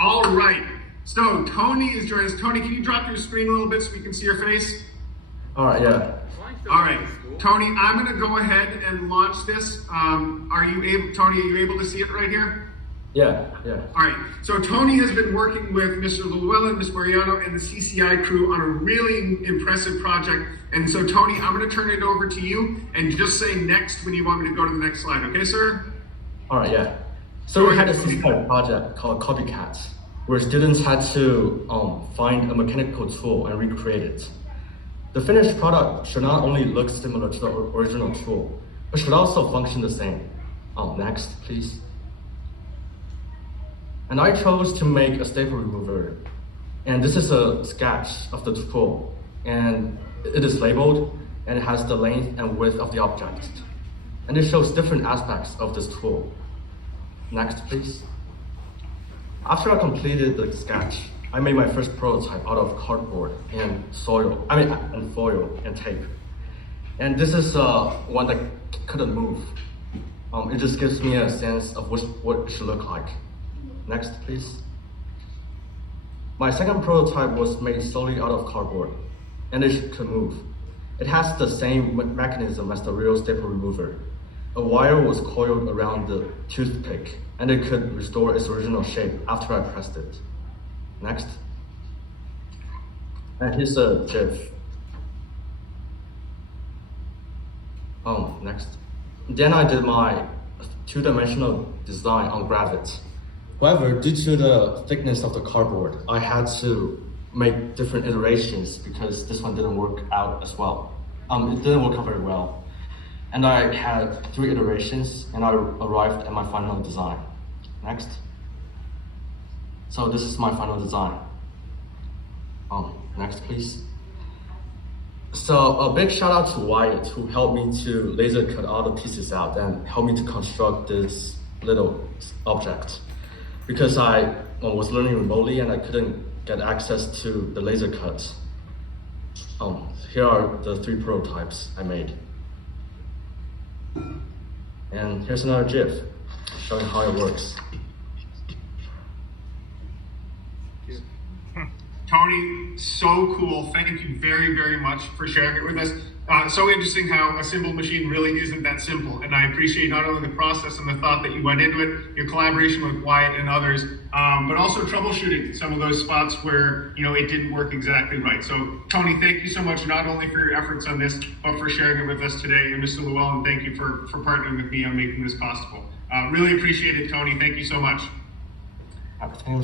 All right. So Tony is joining us. Tony, can you drop your screen a little bit so we can see your face? All right, yeah. All right, Tony, I'm going to go ahead and launch this. Are you able, Tony? Are you able to see it right here? Yeah. All right. So Tony has been working with Mr. Llewellyn, Ms. Mariano, and the CCI crew on a really impressive project. And so, Tony, I'm going to turn it over to you, and just say next when you want me to go to the next slide. Okay, sir? All right, yeah. So we had a CCI project called Copycats, where students had to find a mechanical tool and recreate it. The finished product should not only look similar to the original tool, but should also function the same. Next, please. And I chose to make a staple remover. And this is a sketch of the tool. And it is labeled, and it has the length and width of the object. And it shows different aspects of this tool. Next, please. After I completed the sketch, I made my first prototype out of cardboard and foil and tape. And this is one that couldn't move. It just gives me a sense of what it should look like. Next, please. My second prototype was made solely out of cardboard, and it could move. It has the same mechanism as the real staple remover. A wire was coiled around the toothpick, and it could restore its original shape after I pressed it. Next. And here's a GIF. Next. Then I did my two-dimensional design on Gravit. However, due to the thickness of the cardboard, I had to make different iterations because this one didn't work out as well. It didn't work out very well. And I had 3 iterations, and I arrived at my final design. Next. So this is my final design. Next, please. So a big shout out to Wyatt, who helped me to laser cut all the pieces out and helped me to construct this little object. Because I was learning remotely and I couldn't get access to the laser cuts. Here are the 3 prototypes I made. And here's another GIF showing how it works. Tony, so cool. Thank you very, very much for sharing it with us. So interesting how a simple machine really isn't that simple. And I appreciate not only the process and the thought that you went into it, your collaboration with Wyatt and others, but also troubleshooting some of those spots where it didn't work exactly right. So Tony, thank you so much, not only for your efforts on this, but for sharing it with us today. And Mr. Llewellyn, thank you for partnering with me on making this possible. Really appreciate it, Tony. Thank you so much.